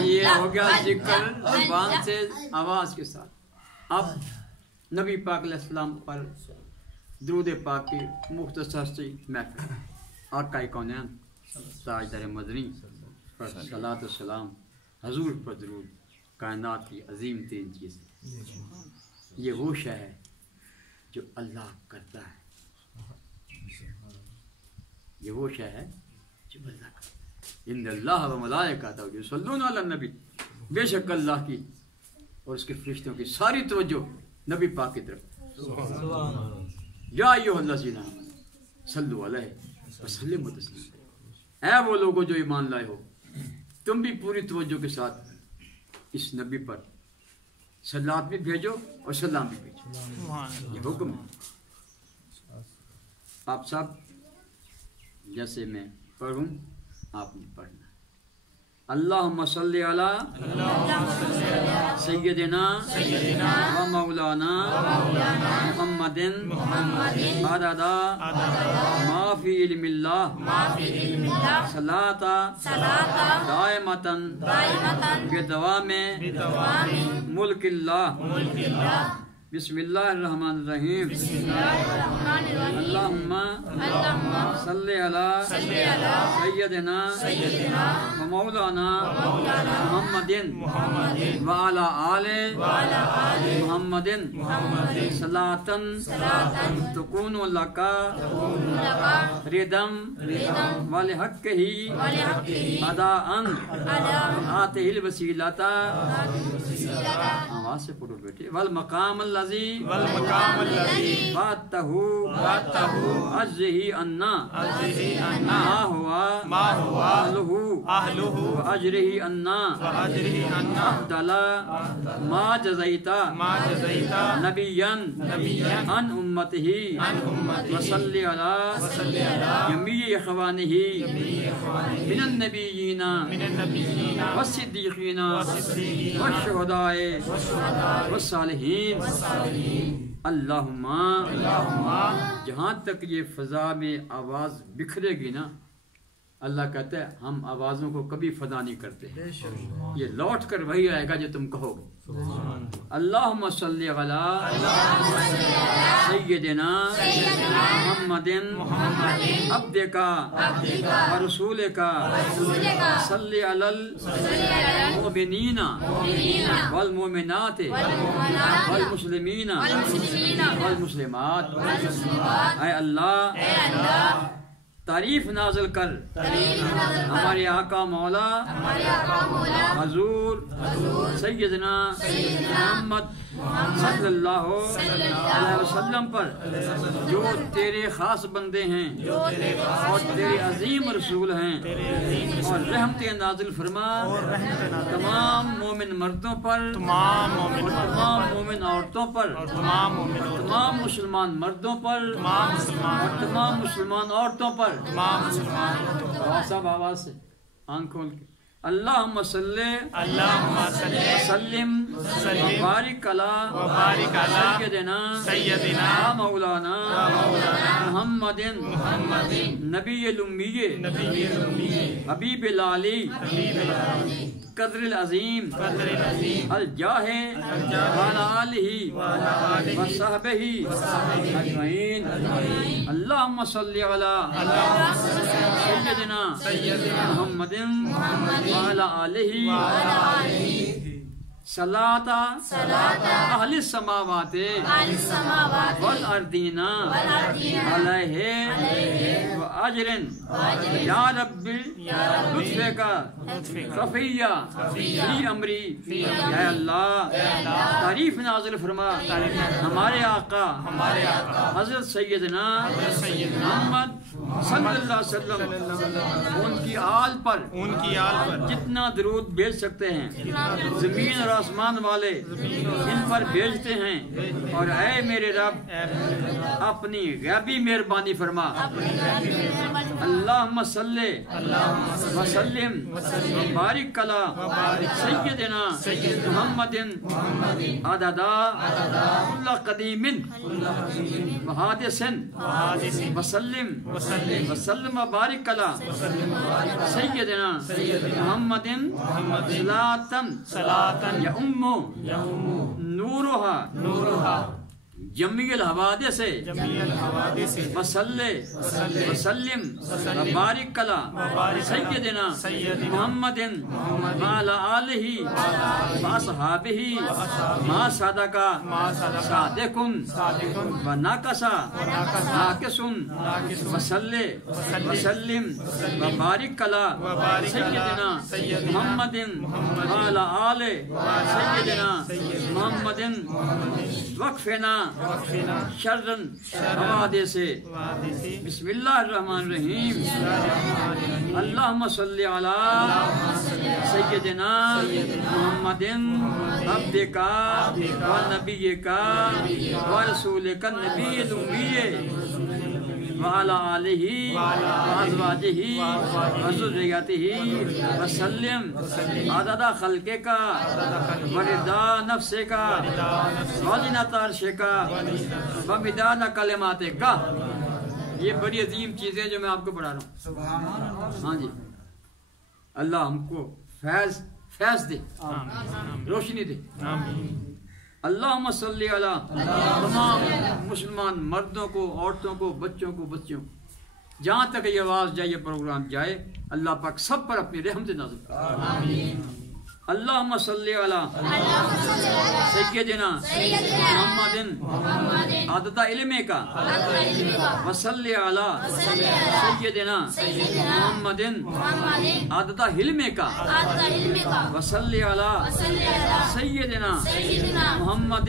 یہ ہو گیا ذکر زبان سے آواز کے ساتھ. اب نبی پاک علیہ السلام پر درود پاک کی مختصر سی محفل. آقا کونین تاجدار مدنی پر صلاۃ السلام، حضور پر درود، کائنات کی عظیم ترین چیز. یہ وہ شے ہے جو اللہ کرتا ہے، یہ وہ شے ہے جو اللہ کرتا ہے. ان اللہ و ملائکتہ یصلون علی النبی، بے شک اللہ کی اور اس کے فرشتوں کی ساری توجہ نبی پاک کی طرف. یا ایھا الذین آمنوا صلوا علیہ وسلموا تسلیما. اے وہ لوگوں جو ایمان لائے ہو، تم بھی پوری توجہ کے ساتھ اس نبی پر صلوات بھی بھیجو اور سلام بھی بھیجو. یہ حکم ہے. آپ سب جیسے میں پڑھوں آپ نے پڑھنا. اللہم صلی علی سیدنا و مولانا محمد عدد ما فی علم اللہ صلاۃ دائمۃ بدوام ملک اللہ. بسم اللہ الرحمن الرحیم. اللہم صلی علی سیدنا و مولانا محمد وعلی آل محمد صلاۃ تکون لک ردم ولحقہ اداء آتہ الوسیلۃ. آواز سے پڑھو بیٹے. والمقام الذی باتہ اجزہ عنا ما ہوا اہلہ واجرہ عنا افضل ما جزیت نبیا عن امتہ وصلی علی جمیع اخوانہ من النبیین والصدیقین والشہداء والصالحین. اللہم جہاں تک یہ فضا میں آواز بکھرے گی نا، اللہ کہتا ہے ہم آوازوں کو کبھی فدا نہیں کرتے. یہ لوٹ کر وہی آئے گا جو تم کہو گے. اللہم صلی علی سیدنا محمد عبدک و رسولک صلی علی المؤمنین والمؤمنات والمسلمین والمسلمات. اے اللہ تعریف نازل کر ہمارے آقا مولا حضور سیدنا محمد صلی اللہ علیہ وسلم پر، جو تیرے خاص بندے ہیں اور تیرے عظیم رسول ہیں، اور رحمت نازل فرما تمام مومن مردوں پر اور تمام مومن عورتوں پر، تمام مسلمان مردوں پر اور تمام مسلمان عورتوں پر. سب آواز سے آنکھ کھول کے. اللہم صلی وسلم وبارک علی سیدنا مولانا محمد نبی الامی حبیب العلی قدر العظیم الجاہ وعلی آلہ وصحبہ اجمعین. اللہم صلی علی سیدنا محمد وعلی آلہ صلاۃ اہل السماوات والارضین علیہ واجر یا رب لطفک خفیہ فی امری. اے اللہ تعریف نازل فرما ہمارے آقا حضرت سیدنا محمد صلی اللہ علیہ وسلم، ان کی آل پر جتنا درود بھیج سکتے ہیں زمین اور آسمان والے ان پر بھیجتے ہیں، اور اے میرے رب اپنی غیبی مہربانی فرما۔ اللہم صلی وسلم وبارک علی سیدنا محمد عدد کل قدیم وحادث وسلم وبارک علی سیدنا محمد صلاة یؤم نورها جمیع الحوادث وصلی وسلم وبارک علی سیدنا محمد وعلی آلہ واصحابہ ما صدق صادق ونقص ناقص وصلی وسلم وبارک علی سیدنا محمد وعلی آلہ سیدنا محمد وقفنا شرن حوادث۔ بسم اللہ الرحمن الرحیم۔ اللہم صلی علی سیدنا محمد عبدک و نبیک و رسولک النبی الأمی وعلی آلہ وازواجہ وذریتہ وسلم عدد خلقک ورضا نفسک وزنۃ عرشک ومداد کلماتک۔ یہ بڑی عظیم چیزیں جو میں آپ کو پڑھا رہا ہوں۔ ہاں جی، اللہ ہم کو فیض دے، روشنی دے۔ اللہم صلی علی تمام مسلمان مردوں کو، عورتوں کو، بچوں کو، بچیوں کو، جہاں تک یہ آواز جائے، یہ پروگرام جائے، اللہ پاک سب پر اپنی رحمت نازل کرے۔ اللہم صلی علی سیدنا محمد عدد علمک وصلی علی سیدنا محمد عدد حلمک وصلی علی سیدنا محمد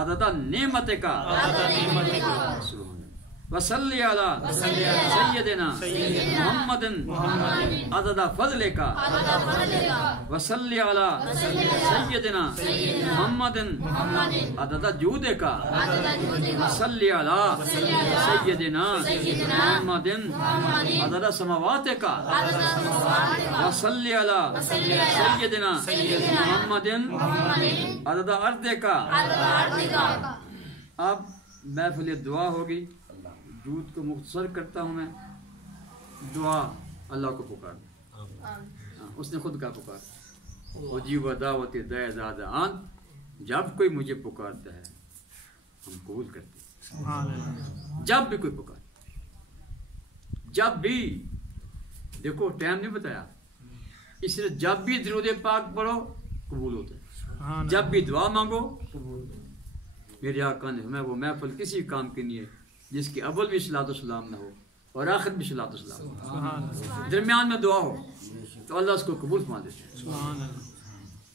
عدد نعمتک وصلی علی سیدنا محمد عدد فضلک وصلی علی سیدنا محمد عدد جودک وصلی علی سیدنا محمد عدد سماواتک وصلی علی سیدنا محمد عدد ارضک۔ اب محفل دعا ہوگی، دودھ کو مختصر کرتا ہوں میں۔ دعا اللہ کو پکار، اس نے خود کا پکار، اجیب دعوت داعی اذا دعان، جب کوئی مجھے پکارتا ہے ہم قبول کرتے ہیں۔ جب بھی کوئی پکار، جب بھی، دیکھو ٹائم نہیں بتایا، اس لیے جب بھی درود پاک پڑھو قبول ہوتا ہے، جب بھی دعا مانگو قبول۔ میرے آقا نے ہمیں وہ محفل کسی کام کی نہیں ہے جس کی اول بھی صلاۃ و سلام نہ ہو اور آخر بھی صلاۃ و سلام، درمیان میں دعا ہو تو اللہ اس کو قبول فرما دیتے ہیں۔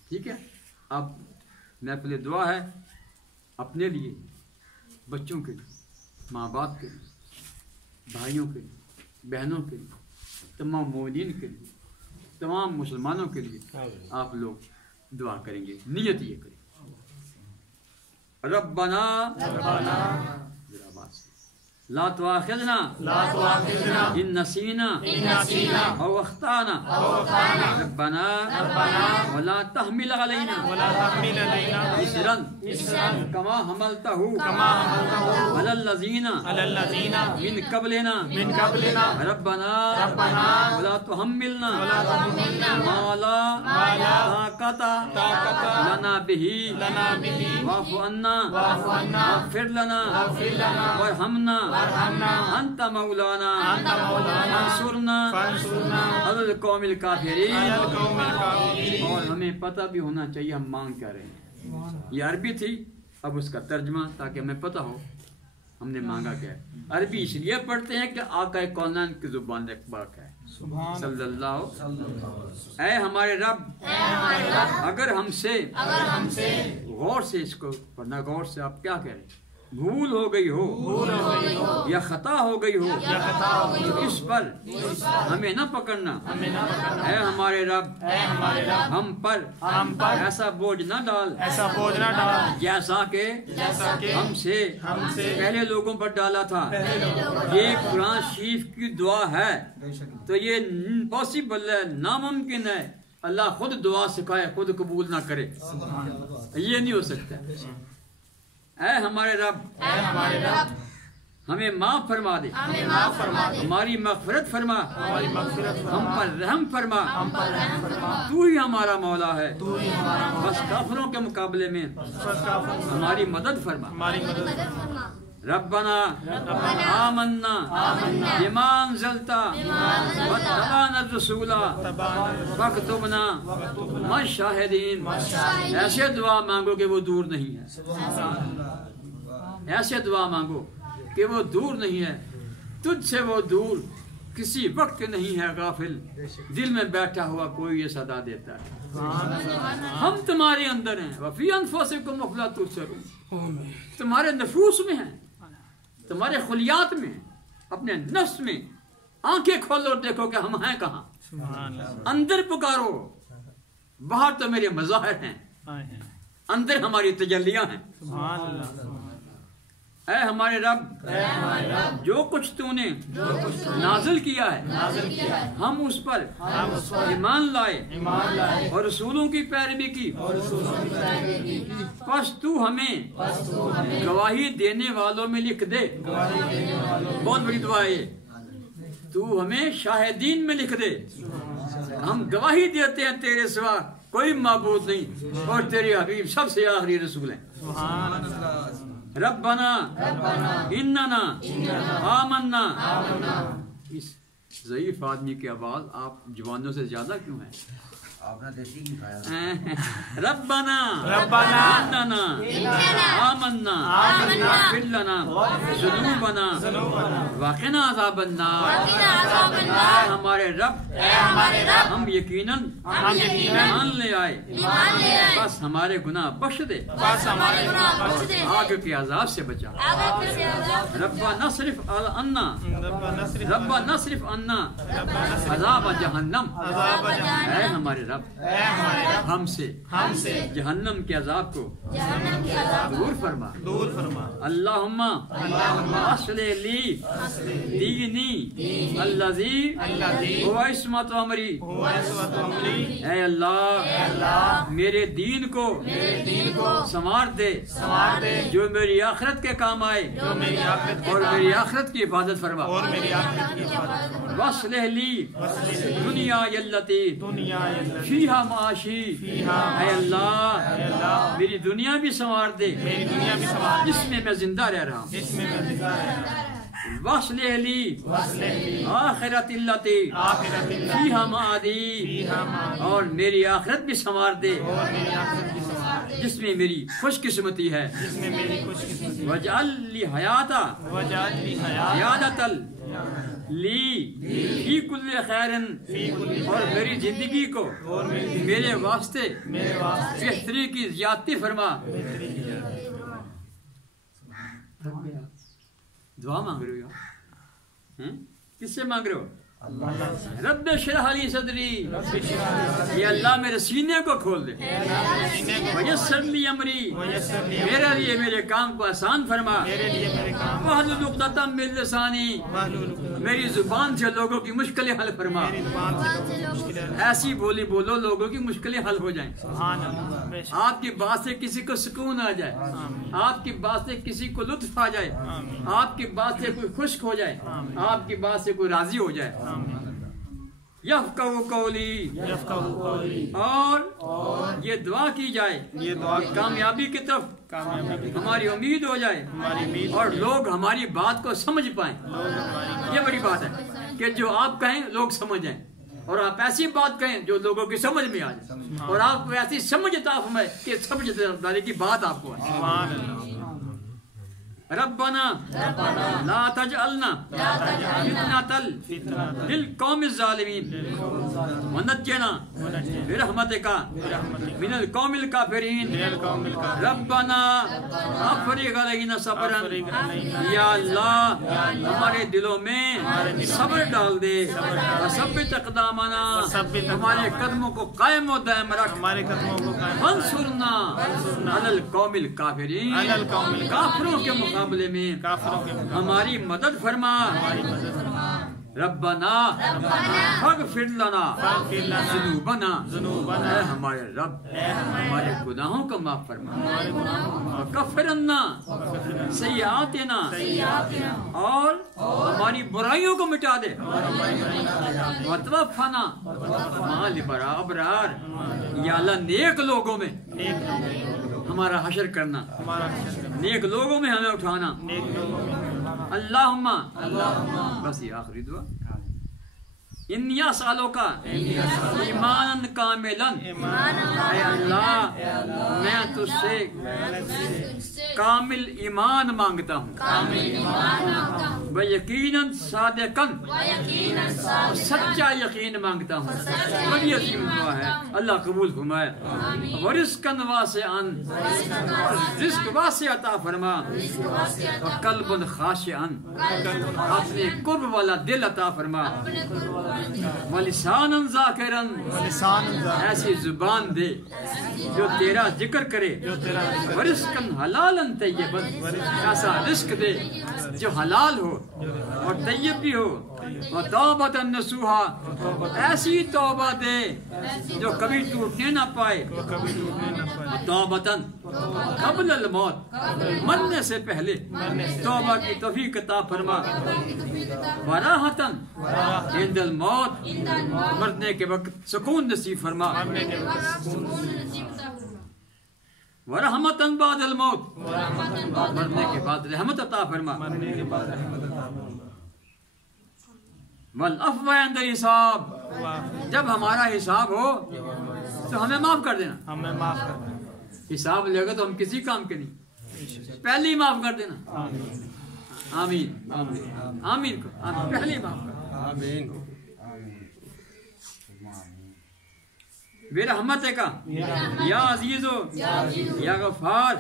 ٹھیک ہے، اب محفل دعا ہے اپنے لیے، بچوں کے لیے، ماں باپ کے لیے، بھائیوں کے لیے، بہنوں کے لیے، تمام مومنین کے لیے، تمام مسلمانوں کے لیے آپ لوگ دعا کریں گے۔ نیت یہ کریں، ربنا لا تؤاخذنا ان نسینا او اخطانا ربنا ولا تحمل علینا اسرا کما حملته علی الذین من قبلنا ربنا ولا تحملنا ما لا طاقت لنا به واعف عنا واغفر لنا وارحمنا انت مولانا فانصرنا علی القوم الکافرین۔ اور ہمیں پتہ بھی ہونا چاہیے ہم مانگ کیا رہے ہیں۔ یہ عربی تھی، اب اس کا ترجمہ تاکہ ہمیں پتہ ہو ہم نے مانگا کیا ہے۔ عربی اس لیے پڑھتے ہیں کہ آقا کونین کی زبان پاک ہے، صلی اللہ۔ اے ہمارے رب، اگر ہم سے غور سے اس کو پڑھنا، غور سے آپ کیا کہہ رہے ہیں؟ بھول ہو گئی ہو یا خطا ہو گئی ہو تو اس پر ہمیں نہ پکڑنا، اے ہمارے رب ہم پر ایسا بوجھ نہ ڈال جیسا کہ ہم سے پہلے لوگوں پر ڈالا تھا۔ یہ قرآن شریف کی دعا ہے تو یہ امپاسبل ہے، ناممکن ہے اللہ خود دعا سکھائے خود قبول نہ کرے، یہ نہیں ہو سکتا۔ اے ہمارے رب ہمیں معاف فرما دے، ہماری مغفرت فرما، ہم پر رحم فرما، تو ہی ہمارا مولا ہے، بس کافروں کے مقابلے میں ہماری مدد فرما۔ ربنا آمنا بما انزلت واتبعنا الرسول فاکتبنا مع الشاہدین۔ ایسے دعا مانگو کہ وہ دور نہیں ہے، ایسے دعا مانگو کہ وہ دور نہیں ہے، تجھ سے وہ دور کسی وقت نہیں ہے غافل، دل میں بیٹھا ہوا کوئی یہ صدا دیتا ہے۔ ہم تمہارے اندر ہیں، وفی انفسکم افلا تبصرون، تمہارے نفوس میں ہیں، تمہارے خلیات میں، اپنے نفس میں۔ آنکھیں کھولو اور دیکھو کہ ہم ہیں کہاں، اندر پکارو، باہر تو میرے مظاہر ہیں، اندر ہماری تجلیاں ہیں۔ اے ہمارے رب جو کچھ تو نے نازل کیا ہے ہم اس پر ایمان لائے اور رسولوں کی پیروی کی، پس تو ہمیں گواہی دینے والوں میں لکھ دے۔ بہت بڑی دعا ہے، تو ہمیں شاہدین میں لکھ دے۔ ہم گواہی دیتے ہیں تیرے سوا کوئی معبود نہیں، اور تیرے حبیب سب سے آخری رسول ہیں۔ ربنا اننا آمنا۔ اس ضعیف آدمی کی آواز آپ جوانوں سے زیادہ کیوں ہے؟ آپ نے دیسی نہیں کھایا۔ ربنا اننا آمنا اغفر لنا ذنوبنا وقنا عذاب النار۔ اے ہمارے رب ہم یقیناً ایمان لے آئے، بس ہمارے گناہ بخش دے، آگ کے عذاب سے بچا۔ ربنا صرف عنا عذاب جہنم۔ اے ہمارے رب ہم سے جہنم کے عذاب کو دور فرما۔ اللہم اصلح لی دینی الذی هو عصمت امری۔ اے اللہ میرے دین کو سنوار دے جو میری آخرت کے کام آئے، اور میری آخرت کی حفاظت فرما۔ واصلح لی دنیا التی فیہا معاشی۔ اے اللہ میری دنیا بھی سنوار دے جس میں میں زندہ رہ رہا ہوں۔ واصلح لی آخرت التی فیہا معادی۔ اور میری آخرت بھی سنوار دے جس میں میری خوش قسمتی ہے۔ وجعل لی حیاتا زیادتا لی فی کل خیرن۔ اور میری زندگی کو میرے واسطے بہتری کی زیادتی فرما۔ دعا مانگ رہے ہو، کس سے مانگ رہے ہو؟ رب اشرح لی صدری، یہ اللہ میرے سینے کو کھول دے۔ ویسر لی امری، میرے لیے میرے کام کو آسان فرما۔ واحلل عقدۃ من لسانی، میری زبان سے لوگوں کی مشکلیں حل فرما۔ ایسی بولی بولو لوگوں کی مشکلیں حل ہو جائیں، آپ کی بات سے کسی کو سکون آ جائے، آپ کی بات سے کسی کو لطف آ جائے، آپ کی بات سے کوئی خشک ہو جائے، آپ کی بات سے کوئی راضی ہو جائے۔ یفقہوا قولی، اور یہ دعا کی جائے کامیابی کی طرف ہماری امید ہو جائے، اور لوگ ہماری بات کو سمجھ پائیں۔ یہ بڑی بات ہے کہ جو آپ کہیں لوگ سمجھ جائیں، اور آپ ایسی بات کہیں جو لوگوں کی سمجھ میں آ جائے، اور آپ کو ایسی سمجھ عطا فرمائے کہ سمجھداری کی بات آپ کو آئے۔ ربنا لا تجعلنا فتنة للقوم الظالمین ونجنا برحمتک من القوم الکافرین ربنا افرغ علینا صبرا یا اللہ ہمارے دلوں میں صبر ڈال دے وثبت اقدامنا ہمارے قدموں کو قائم و دائم رکھ وانصرنا علی القوم الکافرین کافروں کے مقابلے میں ہماری مدد فرما ربنا فاغفر لنا ذنوبنا اے ہمارے رب ہمارے گناہوں کو معاف فرما وکفر عنا سیئاتنا اور ہماری برائیوں کو مٹا دے وتوفنا مع الابرار یا اللہ نیک لوگوں میں ہمارا حشر کرنا نیک لوگوں میں ہمیں اٹھانا اللہم بس یہ آخری دعا انی اسألک ایمانا کاملا اے اللہ میں تجھ سے کامل ایمان مانگتا ہوں و یقیناً صادقاً سچا یقین مانگتا ہوں بڑی عظیم دعا ہے اللہ قبول فرمائے ورزقاً واسعاً رزق واسع عطا فرما وقلباً خاشعاً اپنے قرب والا دل عطا فرما ولساناً ذاکراً ایسی زبان دے جو تیرا ذکر کرے ورزقاً حلالاً طیباً ایسا رزق دے جو حلال ہو اور طیب بھی ہو وتوبةً نصوحا ایسی توبہ دے جو کبھی ٹوٹنے نہ پائے توبةً قبل الموت مرنے سے پہلے توبہ کی توفیق عطا فرما وراحةً عند الموت مرنے کے وقت سکون نصیب فرما ورحمةً بعد الموت مرنے کے بعد رحمت عطا فرما والعفو عند الحساب جب ہمارا حساب ہو تو ہمیں معاف کر دینا حساب لے گا تو ہم کسی کام کے نہیں پہلے ہی معاف کر دینا آمین آمین کو پہلے ہی معاف کر آمین برحمتک یا عزیز یا غفار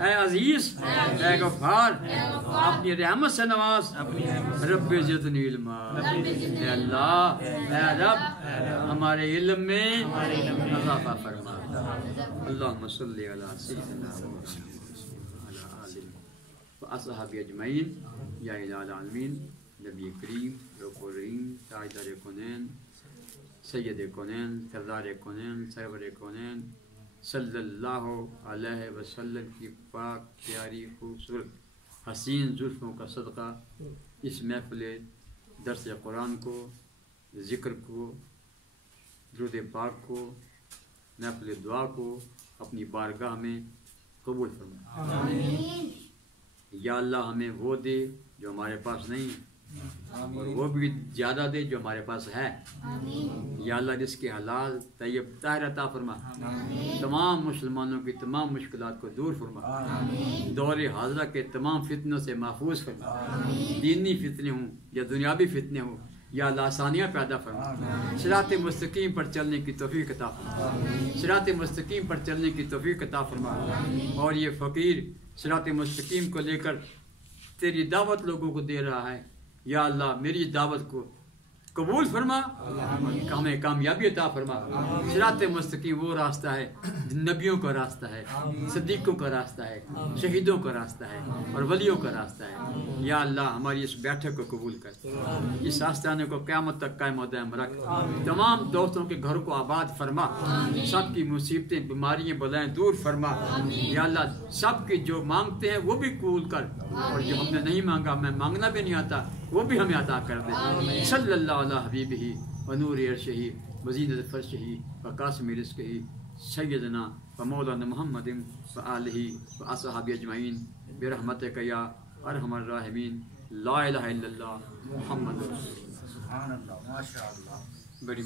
اے عزیز اے غفار اپنی رحمت سے نواز رب زدنی علما اے اللہ اے رب ہمارے علم میں اضافہ فرما اللہم صلی علی سیدنا وعلی آلہ واصحابہ اجمعین یا الہ العالمین نبی کریم رب الرحیم تاجدار کونین سید کونین سردار کونین سرور کونین صلی اللہ علیہ وسلم کی پاک پیاری خوبصورت حسین زلفوں کا صدقہ اس محفل درس قرآن کو ذکر کو درود پاک کو محفل دعا کو اپنی بارگاہ میں قبول فرما یا اللہ ہمیں وہ دے جو ہمارے پاس نہیں ہے اور وہ بھی زیادہ دے جو ہمارے پاس ہے یا اللہ جس کے حلال طیب طاہر عطا فرما تمام مسلمانوں کی تمام مشکلات کو دور فرما دور حاضرہ کے تمام فتنوں سے محفوظ فرما دینی فتنے ہوں یا دنیاوی فتنے ہوں یا اللہ آسانیاں پیدا فرما صراط مستقیم پر چلنے کی توفیق عطا فرما صراط مستقیم پر چلنے کی توفیق عطا فرما اور یہ فقیر صراط مستقیم کو لے کر تیری دعوت لوگوں کو دے رہا ہے یا اللہ میری دعوت کو قبول فرما ہمیں کامیابی عطا فرما صراط مستقیم وہ راستہ ہے نبیوں کا راستہ ہے صدیقوں کا راستہ ہے شہیدوں کا راستہ ہے اور ولیوں کا راستہ ہے یا اللہ ہماری اس بیٹھک کو قبول کر اس آستانے کو قیامت تک قائم و دائم رکھ تمام دوستوں کے گھروں کو آباد فرما سب کی مصیبتیں بیماریاں بلائیں دور فرما یا اللہ سب کی جو مانگتے ہیں وہ بھی قبول کر اور جو ہم نے نہیں مانگا ہمیں مانگنا بھی نہیں آتا وہ بھی ہمیں عطا کر دے صلی اللہ علیہ حبیبہ و نور عرشہ و زینت فرشہ و قاسم رزقہ سیدنا و مولانا محمد و آلہ و اصحابہ اجمعین برحمتک یا ارحم الراحمین لا الہ الا اللہ محمد رسول اللہ سبحان اللہ ماشاء اللہ